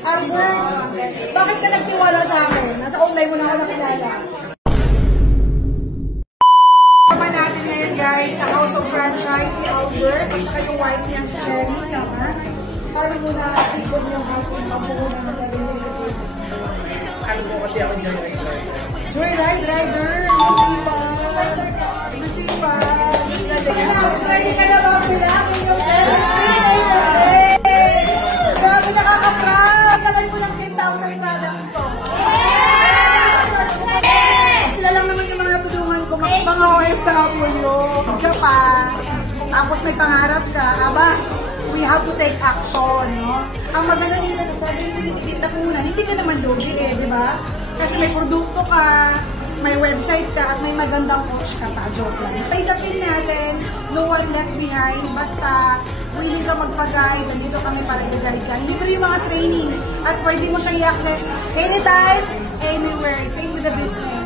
Albert, bakit ka nagtiwala sa akin? Nasa online mo na ako nakilala. Kasama natin ngayon guys, sa House of Franchise, si Albert, at saka yung wife niya, Sherry, tama? Paano muna ikot yung house ng mabuo na masarili? Ano po kasi ako joyride. Joyride rider, masipag. Ready ka na ba pula? Grabe, nakaka-proud! Tagal mo ng 10,000 products ko. Sila lang naman yung mga tulungan ko, mga OFW, Japan. Tapos may pangarap ka, aba, we have to take action, no? Ang maganda nila sa sabi, kita muna, hindi ka naman lugi eh, di ba? Kasi may produkto ka, may website ka, at may magandang coach ka pa, joke lang. Paisapin natin, no one left behind, basta willing ka magpag-guide, nandito kami para i-guide ka. Libre yung mga training, at pwede mo siya i-access anytime, anywhere. Same with the business.